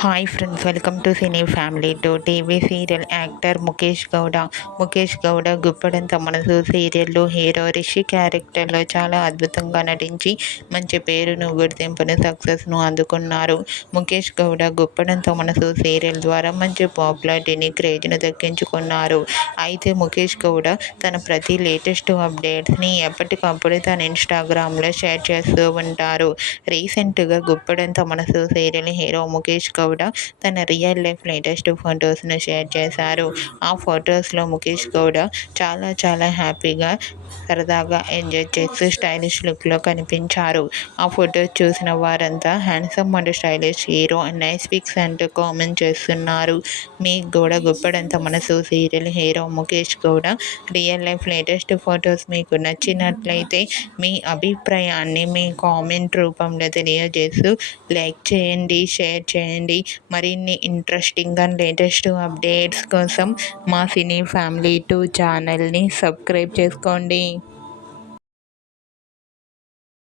Hi friends, welcome to cine family to TV serial actor Mukesh Gowda Guppedantha Manasu సీరియల్లో hero Rishi క్యారెక్టర్లో చాలా అద్భుతంగా నటించి మంచి పేరును, గుర్తింపును, సక్సెస్ను అందుకున్నారు. ముఖేష్ గౌడ గుప్పడంత మనసు సీరియల్ ద్వారా మంచి పాపులారిటీని, క్రేజ్ను దక్కించుకున్నారు. అయితే ముఖేష్ గౌడ తన ప్రతి లేటెస్ట్ అప్డేట్స్ని ఎప్పటికప్పుడు తన ఇన్స్టాగ్రామ్లో షేర్ చేస్తూ ఉంటారు. రీసెంట్గా గుప్పడంత మనసు సీరియల్ హీరో ముఖేష్ గౌడ తన రియల్ లైఫ్ లేటెస్ట్ ఫొటోస్ను షేర్ చేశారు. ఆ ఫొటోస్లో ముఖేష్ గౌడ చాలా హ్యాపీగా, సరదాగా ఎంజాయ్ చేస్తూ స్టైలిష్ లుక్లో కనిపించారు. ఆ ఫొటోస్ చూసిన వారంతా handsome and stylish hero, nice pics అంటూ కామెంట్ చేస్తున్నారు. మీకు కూడా గుప్పడంత మనసు serial hero Mukesh Gowda real life latest photos మీకు నచ్చినట్లయితే మీ అభిప్రాయాన్ని మీ కామెంట్ రూపంలో తెలియజేస్తూ లైక్ చేయండి, షేర్ చేయండి. మరిన్ని ఇంట్రెస్టింగ్ అండ్ లేటెస్ట్ అప్డేట్స్ కోసం మా సినీ ఫ్యామిలీ 2 ఛానల్ని సబ్స్క్రైబ్ చేసుకోండి.